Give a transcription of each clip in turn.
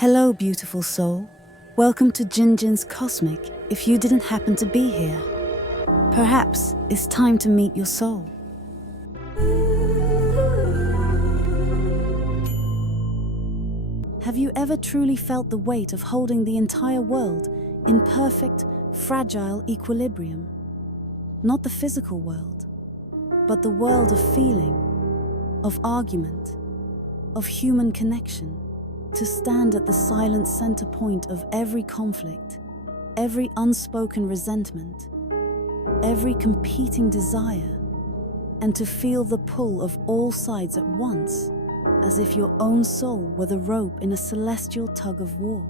Hello, beautiful soul. Welcome to Jinjin's Cosmic. If you didn't happen to be here, perhaps it's time to meet your soul. Have you ever truly felt the weight of holding the entire world in perfect, fragile equilibrium? Not the physical world, but the world of feeling, of argument, of human connection. To stand at the silent center point of every conflict, every unspoken resentment, every competing desire, and to feel the pull of all sides at once, as if your own soul were the rope in a celestial tug of war.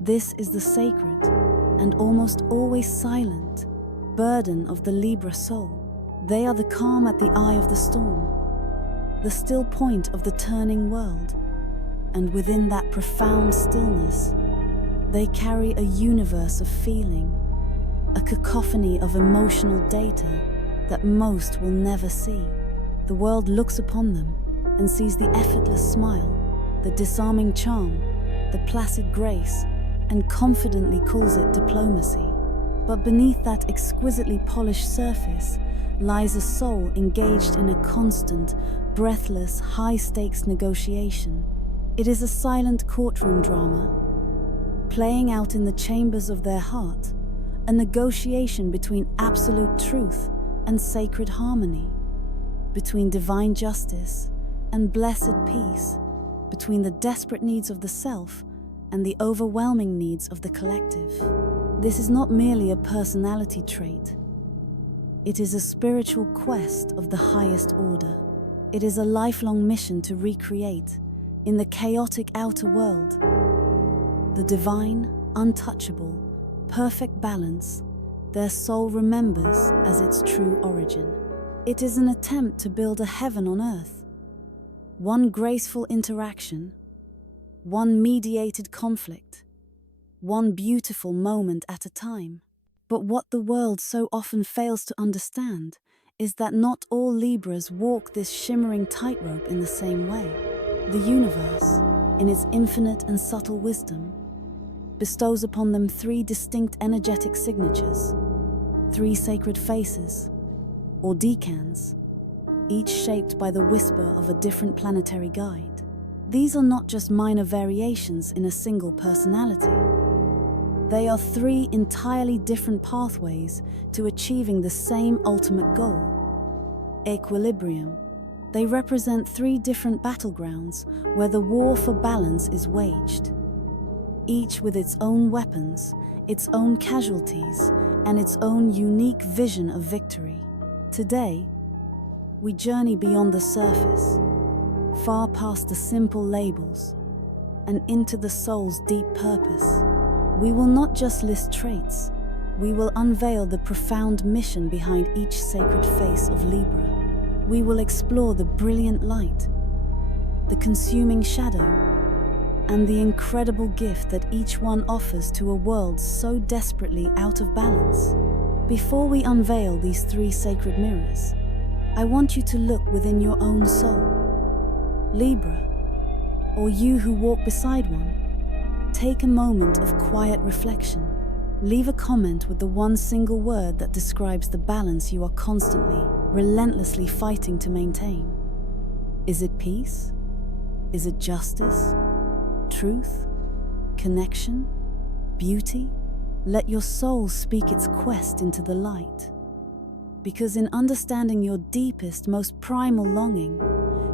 This is the sacred, and almost always silent, burden of the Libra soul. They are the calm at the eye of the storm, the still point of the turning world. And within that profound stillness, they carry a universe of feeling, a cacophony of emotional data that most will never see. The world looks upon them and sees the effortless smile, the disarming charm, the placid grace, and confidently calls it diplomacy. But beneath that exquisitely polished surface lies a soul engaged in a constant, breathless, high-stakes negotiation. It is a silent courtroom drama, playing out in the chambers of their heart, a negotiation between absolute truth and sacred harmony, between divine justice and blessed peace, between the desperate needs of the self and the overwhelming needs of the collective. This is not merely a personality trait. It is a spiritual quest of the highest order. It is a lifelong mission to recreate, in the chaotic outer world, the divine, untouchable, perfect balance their soul remembers as its true origin. It is an attempt to build a heaven on earth, one graceful interaction, one mediated conflict, one beautiful moment at a time. But what the world so often fails to understand is that not all Libras walk this shimmering tightrope in the same way. The universe, in its infinite and subtle wisdom, bestows upon them three distinct energetic signatures, three sacred faces, or decans, each shaped by the whisper of a different planetary guide. These are not just minor variations in a single personality. They are three entirely different pathways to achieving the same ultimate goal: equilibrium. They represent three different battlegrounds where the war for balance is waged, each with its own weapons, its own casualties, and its own unique vision of victory. Today, we journey beyond the surface, far past the simple labels, and into the soul's deep purpose. We will not just list traits, we will unveil the profound mission behind each sacred face of Libra. We will explore the brilliant light, the consuming shadow, and the incredible gift that each one offers to a world so desperately out of balance. Before we unveil these three sacred mirrors, I want you to look within your own soul. Libra, or you who walk beside one, take a moment of quiet reflection. Leave a comment with the one single word that describes the balance you are constantly, relentlessly fighting to maintain. Is it peace? Is it justice? Truth? Connection? Beauty? Let your soul speak its quest into the light. Because in understanding your deepest, most primal longing,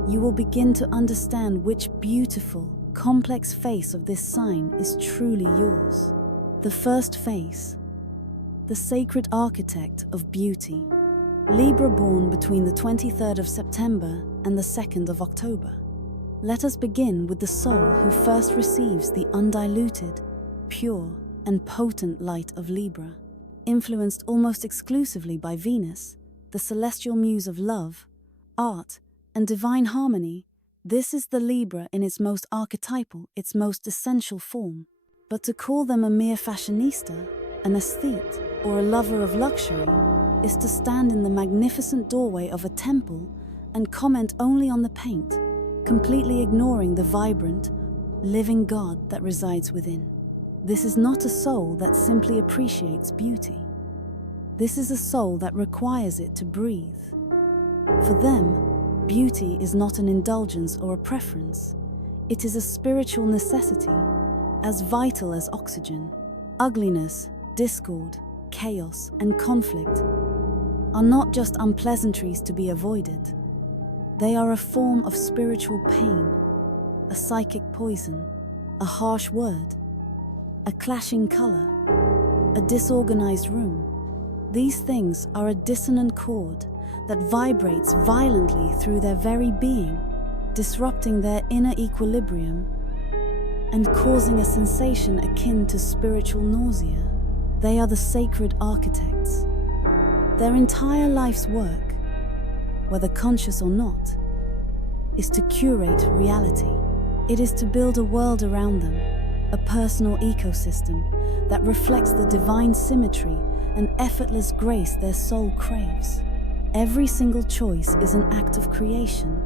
you will begin to understand which beautiful, complex face of this sign is truly yours. The first face, the sacred architect of beauty. Libra born between the 23rd of September and the 2nd of October. Let us begin with the soul who first receives the undiluted, pure, and potent light of Libra. Influenced almost exclusively by Venus, the celestial muse of love, art, and divine harmony, this is the Libra in its most archetypal, its most essential form. But to call them a mere fashionista, an aesthete, or a lover of luxury is to stand in the magnificent doorway of a temple and comment only on the paint, completely ignoring the vibrant, living God that resides within. This is not a soul that simply appreciates beauty. This is a soul that requires it to breathe. For them, beauty is not an indulgence or a preference. It is a spiritual necessity, as vital as oxygen. Ugliness, discord, chaos, and conflict are not just unpleasantries to be avoided. They are a form of spiritual pain, a psychic poison, a harsh word, a clashing color, a disorganized room. These things are a dissonant chord that vibrates violently through their very being, disrupting their inner equilibrium and causing a sensation akin to spiritual nausea. They are the sacred architects. Their entire life's work, whether conscious or not, is to curate reality. It is to build a world around them, a personal ecosystem that reflects the divine symmetry and effortless grace their soul craves. Every single choice is an act of creation,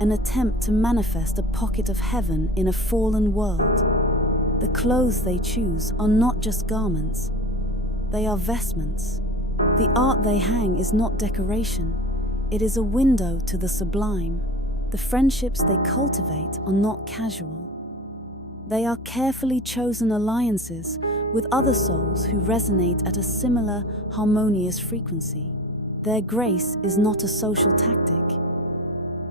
an attempt to manifest a pocket of heaven in a fallen world. The clothes they choose are not just garments, they are vestments. The art they hang is not decoration, it is a window to the sublime. The friendships they cultivate are not casual. They are carefully chosen alliances with other souls who resonate at a similar, harmonious frequency. Their grace is not a social tactic.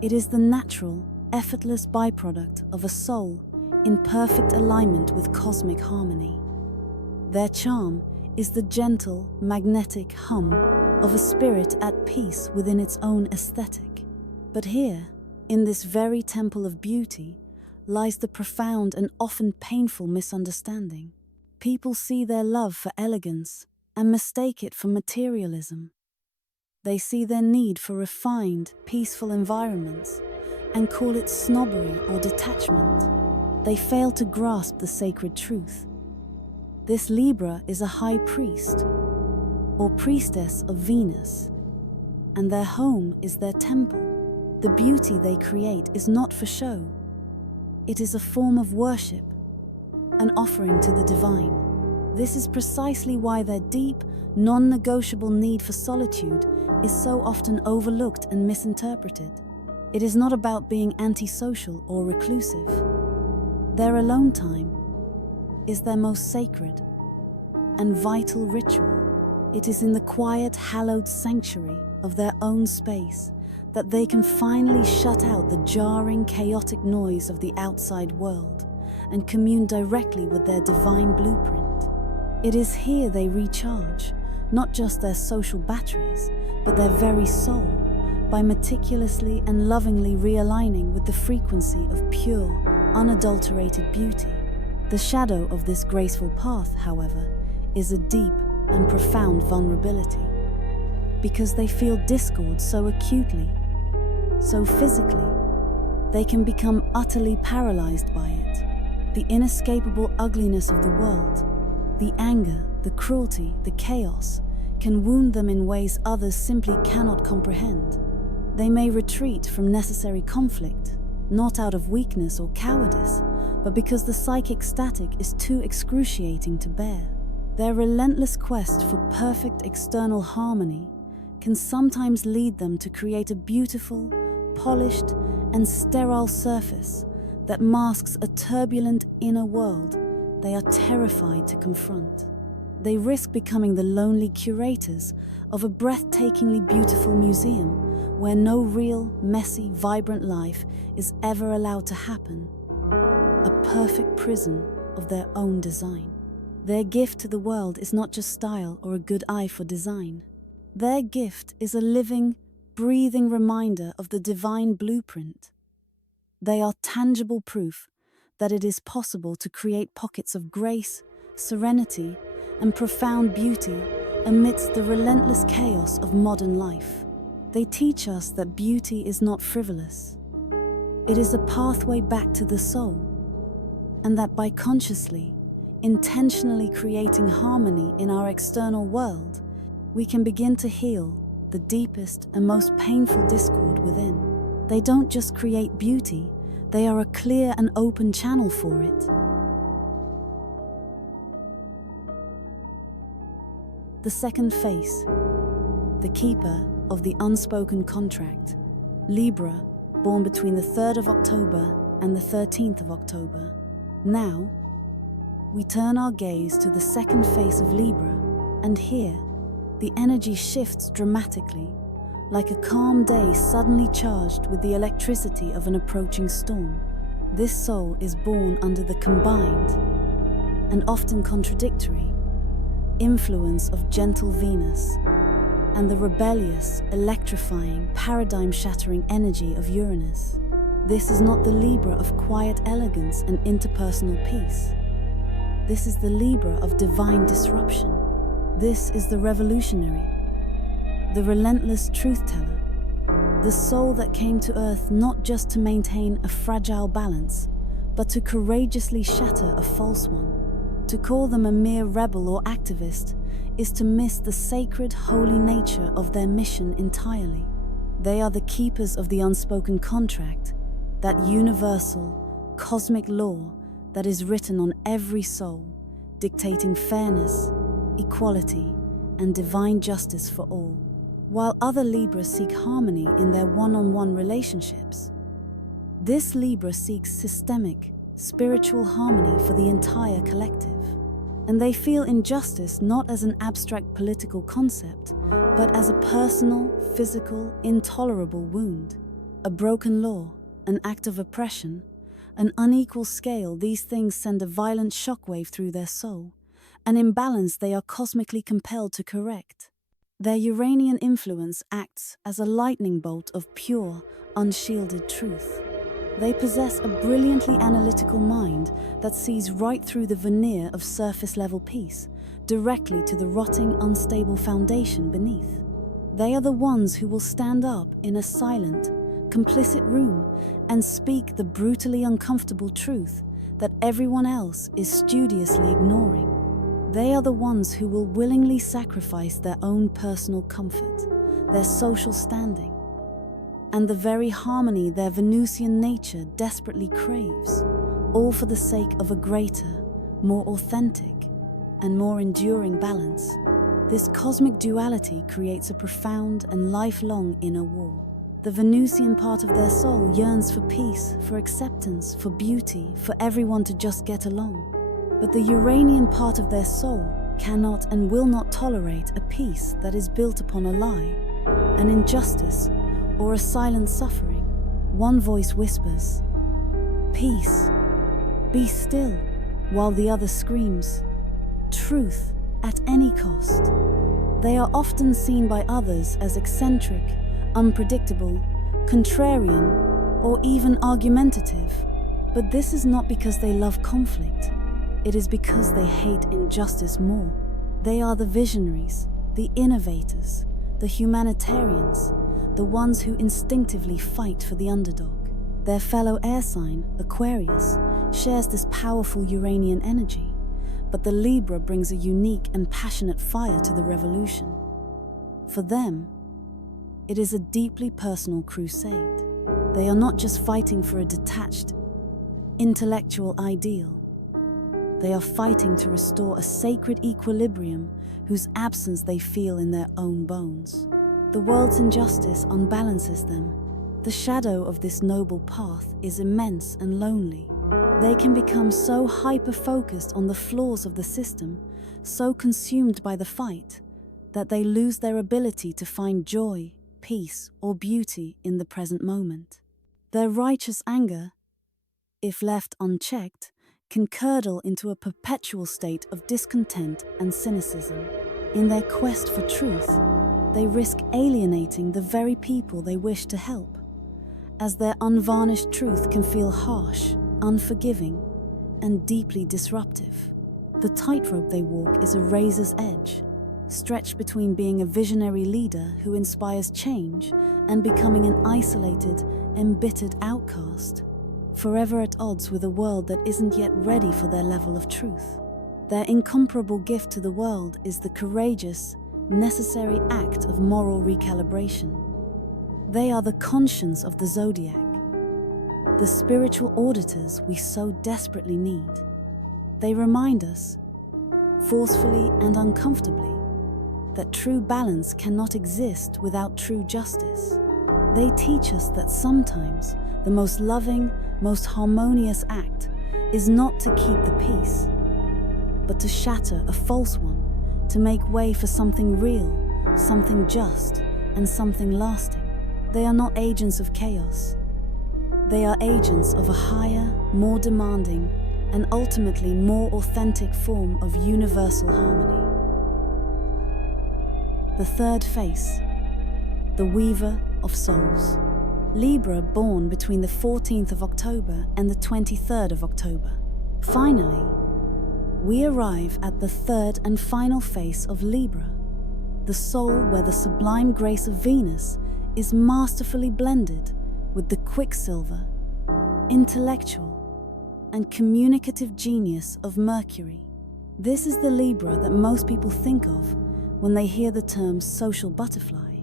It is the natural, effortless byproduct of a soul in perfect alignment with cosmic harmony. Their charm is the gentle, magnetic hum of a spirit at peace within its own aesthetic. But here, in this very temple of beauty, lies the profound and often painful misunderstanding. People see their love for elegance and mistake it for materialism. They see their need for refined, peaceful environments and call it snobbery or detachment. They fail to grasp the sacred truth. This Libra is a high priest or priestess of Venus, and their home is their temple. The beauty they create is not for show. It is a form of worship, an offering to the divine. This is precisely why their deep, non-negotiable need for solitude is so often overlooked and misinterpreted. It is not about being antisocial or reclusive. Their alone time is their most sacred and vital ritual. It is in the quiet, hallowed sanctuary of their own space that they can finally shut out the jarring, chaotic noise of the outside world and commune directly with their divine blueprint. It is here they recharge, not just their social batteries, but their very soul, by meticulously and lovingly realigning with the frequency of pure, unadulterated beauty. The shadow of this graceful path, however, is a deep and profound vulnerability, because they feel discord so acutely, so physically, they can become utterly paralyzed by it. The inescapable ugliness of the world, the anger, the cruelty, the chaos, can wound them in ways others simply cannot comprehend. They may retreat from necessary conflict, not out of weakness or cowardice, but because the psychic static is too excruciating to bear. Their relentless quest for perfect external harmony can sometimes lead them to create a beautiful, polished, and sterile surface that masks a turbulent inner world they are terrified to confront. They risk becoming the lonely curators of a breathtakingly beautiful museum where no real, messy, vibrant life is ever allowed to happen. A perfect prison of their own design. Their gift to the world is not just style or a good eye for design. Their gift is a living, breathing reminder of the divine blueprint. They are tangible proof that it is possible to create pockets of grace, serenity, and profound beauty amidst the relentless chaos of modern life. They teach us that beauty is not frivolous. It is a pathway back to the soul, and that by consciously, intentionally creating harmony in our external world, we can begin to heal the deepest and most painful discord within. They don't just create beauty, They are a clear and open channel for it. The second face, the keeper of the unspoken contract. Libra, born between the 3rd of October and the 13th of October. Now, we turn our gaze to the second face of Libra, and here, the energy shifts dramatically, like a calm day suddenly charged with the electricity of an approaching storm. This soul is born under the combined, and often contradictory, influence of gentle Venus and the rebellious, electrifying, paradigm-shattering energy of Uranus. This is not the Libra of quiet elegance and interpersonal peace. This is the Libra of divine disruption. This is the revolutionary, the relentless truth-teller, the soul that came to Earth not just to maintain a fragile balance, but to courageously shatter a false one. To call them a mere rebel or activist is to miss the sacred, holy nature of their mission entirely. They are the keepers of the unspoken contract, that universal, cosmic law that is written on every soul, dictating fairness, equality, and divine justice for all. While other Libras seek harmony in their one-on-one relationships, this Libra seeks systemic, spiritual harmony for the entire collective. And they feel injustice not as an abstract political concept, but as a personal, physical, intolerable wound. A broken law, an act of oppression, an unequal scale. These things send a violent shockwave through their soul, an imbalance they are cosmically compelled to correct. Their Uranian influence acts as a lightning bolt of pure, unshielded truth. They possess a brilliantly analytical mind that sees right through the veneer of surface-level peace, directly to the rotting, unstable foundation beneath. They are the ones who will stand up in a silent, complicit room and speak the brutally uncomfortable truth that everyone else is studiously ignoring. They are the ones who will willingly sacrifice their own personal comfort, their social standing, and the very harmony their Venusian nature desperately craves, all for the sake of a greater, more authentic, and more enduring balance. This cosmic duality creates a profound and lifelong inner war. The Venusian part of their soul yearns for peace, for acceptance, for beauty, for everyone to just get along. But the Uranian part of their soul cannot and will not tolerate a peace that is built upon a lie, an injustice, or a silent suffering. One voice whispers, "Peace, be still," while the other screams, "Truth at any cost." They are often seen by others as eccentric, unpredictable, contrarian, or even argumentative. But this is not because they love conflict. It is because they hate injustice more. They are the visionaries, the innovators, the humanitarians, the ones who instinctively fight for the underdog. Their fellow air sign, Aquarius, shares this powerful Uranian energy, but the Libra brings a unique and passionate fire to the revolution. For them, it is a deeply personal crusade. They are not just fighting for a detached, intellectual ideal. They are fighting to restore a sacred equilibrium whose absence they feel in their own bones. The world's injustice unbalances them. The shadow of this noble path is immense and lonely. They can become so hyper-focused on the flaws of the system, so consumed by the fight, that they lose their ability to find joy, peace, or beauty in the present moment. Their righteous anger, if left unchecked, can curdle into a perpetual state of discontent and cynicism. In their quest for truth, they risk alienating the very people they wish to help, as their unvarnished truth can feel harsh, unforgiving, and deeply disruptive. The tightrope they walk is a razor's edge, stretched between being a visionary leader who inspires change and becoming an isolated, embittered outcast, forever at odds with a world that isn't yet ready for their level of truth. Their incomparable gift to the world is the courageous, necessary act of moral recalibration. They are the conscience of the Zodiac, the spiritual auditors we so desperately need. They remind us, forcefully and uncomfortably, that true balance cannot exist without true justice. They teach us that sometimes the most loving, most harmonious act is not to keep the peace, but to shatter a false one, to make way for something real, something just, and something lasting. They are not agents of chaos. They are agents of a higher, more demanding, and ultimately more authentic form of universal harmony. The third face, the weaver of souls. Libra, born between the 14th of October and the 23rd of October. Finally, we arrive at the third and final face of Libra, the soul where the sublime grace of Venus is masterfully blended with the quicksilver, intellectual, and communicative genius of Mercury. This is the Libra that most people think of when they hear the term social butterfly.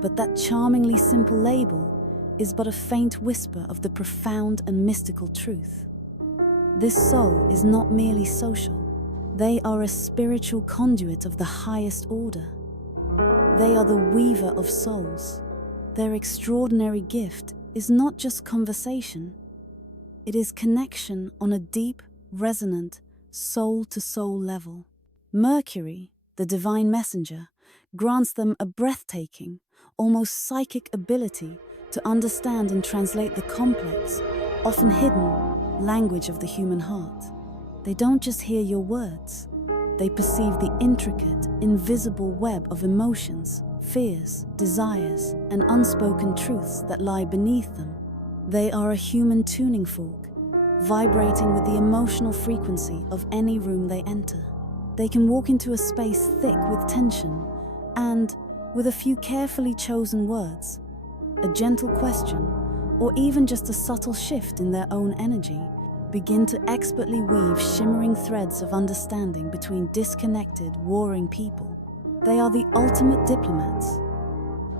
But that charmingly simple label is but a faint whisper of the profound and mystical truth. This soul is not merely social. They are a spiritual conduit of the highest order. They are the weaver of souls. Their extraordinary gift is not just conversation. It is connection on a deep, resonant, soul-to-soul level. Mercury, the divine messenger, grants them a breathtaking, almost psychic ability to understand and translate the complex, often hidden, language of the human heart. They don't just hear your words. They perceive the intricate, invisible web of emotions, fears, desires, and unspoken truths that lie beneath them. They are a human tuning fork, vibrating with the emotional frequency of any room they enter. They can walk into a space thick with tension and, with a few carefully chosen words, a gentle question, or even just a subtle shift in their own energy, begin to expertly weave shimmering threads of understanding between disconnected, warring people. They are the ultimate diplomats,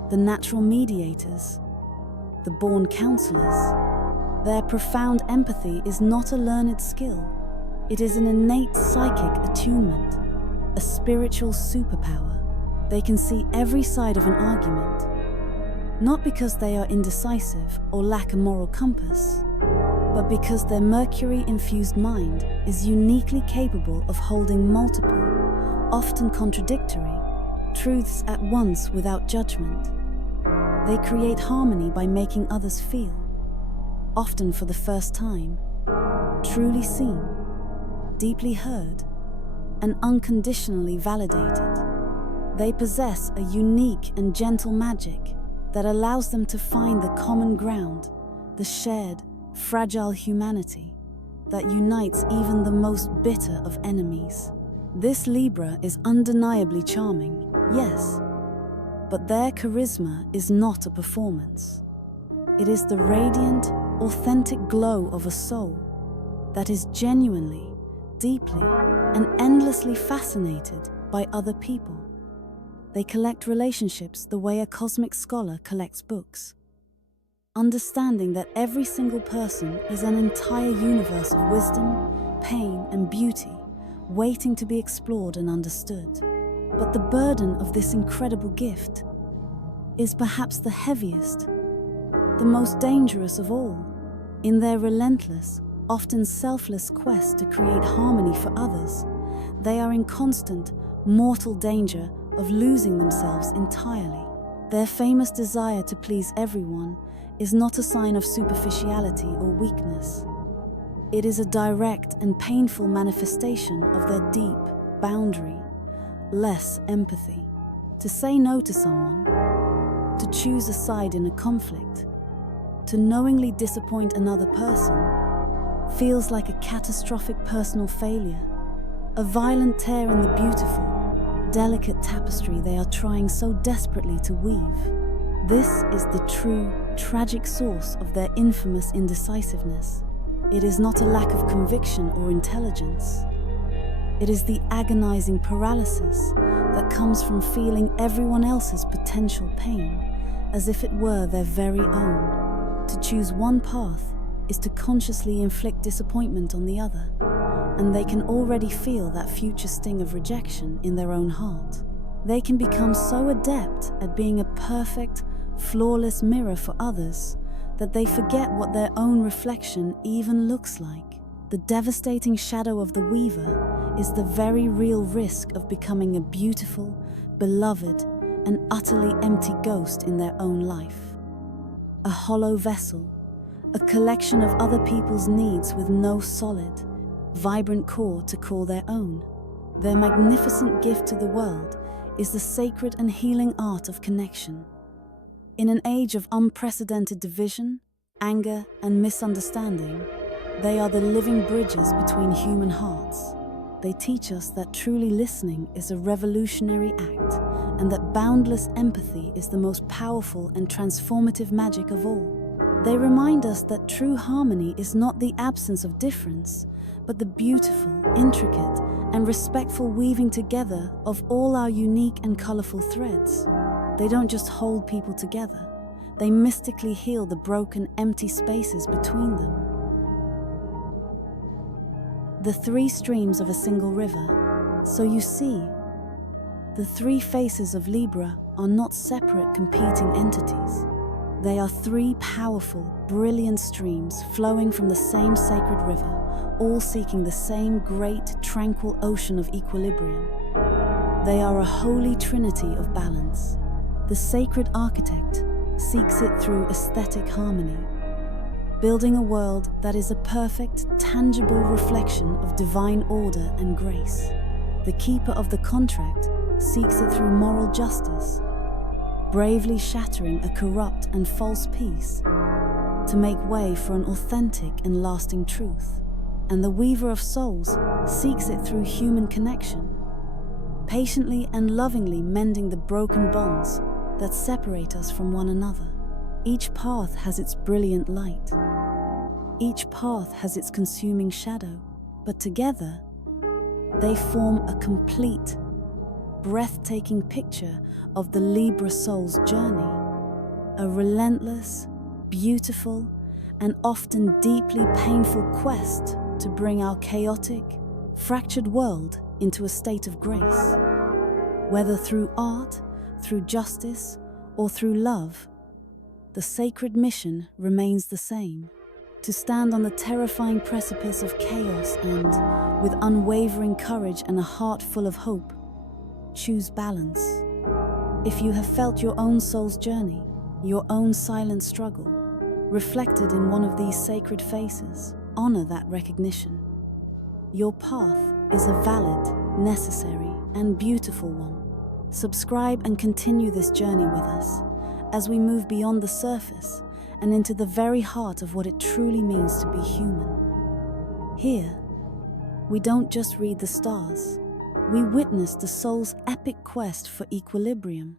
the natural mediators, the born counselors. Their profound empathy is not a learned skill. It is an innate psychic attunement, a spiritual superpower. They can see every side of an argument, not because they are indecisive or lack a moral compass, but because their Mercury-infused mind is uniquely capable of holding multiple, often contradictory, truths at once without judgment. They create harmony by making others feel, often for the first time, truly seen, deeply heard, and unconditionally validated. They possess a unique and gentle magic that allows them to find the common ground, the shared, fragile humanity that unites even the most bitter of enemies. This Libra is undeniably charming, yes, but their charisma is not a performance. It is the radiant, authentic glow of a soul that is genuinely, deeply, and endlessly fascinated by other people. They collect relationships the way a cosmic scholar collects books, understanding that every single person is an entire universe of wisdom, pain, and beauty, waiting to be explored and understood. But the burden of this incredible gift is perhaps the heaviest, the most dangerous of all. In their relentless, often selfless quest to create harmony for others, they are in constant, mortal danger of losing themselves entirely. Their famous desire to please everyone is not a sign of superficiality or weakness. It is a direct and painful manifestation of their deep, boundary-less empathy. To say no to someone, to choose a side in a conflict, to knowingly disappoint another person, feels like a catastrophic personal failure, a violent tear in the beautiful, delicate tapestry they are trying so desperately to weave. This is the true, tragic source of their infamous indecisiveness. It is not a lack of conviction or intelligence. It is the agonizing paralysis that comes from feeling everyone else's potential pain as if it were their very own. To choose one path is to consciously inflict disappointment on the other, and they can already feel that future sting of rejection in their own heart. They can become so adept at being a perfect, flawless mirror for others that they forget what their own reflection even looks like. The devastating shadow of the weaver is the very real risk of becoming a beautiful, beloved, and utterly empty ghost in their own life. A hollow vessel, a collection of other people's needs with no solid, vibrant core to call their own. Their magnificent gift to the world is the sacred and healing art of connection. In an age of unprecedented division, anger, and misunderstanding, they are the living bridges between human hearts. They teach us that truly listening is a revolutionary act, and that boundless empathy is the most powerful and transformative magic of all. They remind us that true harmony is not the absence of difference, but the beautiful, intricate, and respectful weaving together of all our unique and colorful threads. They don't just hold people together, they mystically heal the broken, empty spaces between them. The three streams of a single river. So you see, the three faces of Libra are not separate, competing entities. They are three powerful, brilliant streams flowing from the same sacred river, all seeking the same great, tranquil ocean of equilibrium. They are a holy trinity of balance. The sacred architect seeks it through aesthetic harmony, building a world that is a perfect, tangible reflection of divine order and grace. The keeper of the contract seeks it through moral justice, bravely shattering a corrupt and false peace to make way for an authentic and lasting truth. And the weaver of souls seeks it through human connection, patiently and lovingly mending the broken bonds that separate us from one another. Each path has its brilliant light. Each path has its consuming shadow, but together they form a complete, breathtaking picture of the Libra soul's journey, a relentless, beautiful, and often deeply painful quest to bring our chaotic, fractured world into a state of grace. Whether through art, through justice, or through love, the sacred mission remains the same: to stand on the terrifying precipice of chaos and, with unwavering courage and a heart full of hope, choose balance. If you have felt your own soul's journey, your own silent struggle, reflected in one of these sacred faces, honor that recognition. Your path is a valid, necessary, and beautiful one. Subscribe and continue this journey with us as we move beyond the surface and into the very heart of what it truly means to be human. Here, we don't just read the stars, we witness the soul's epic quest for equilibrium.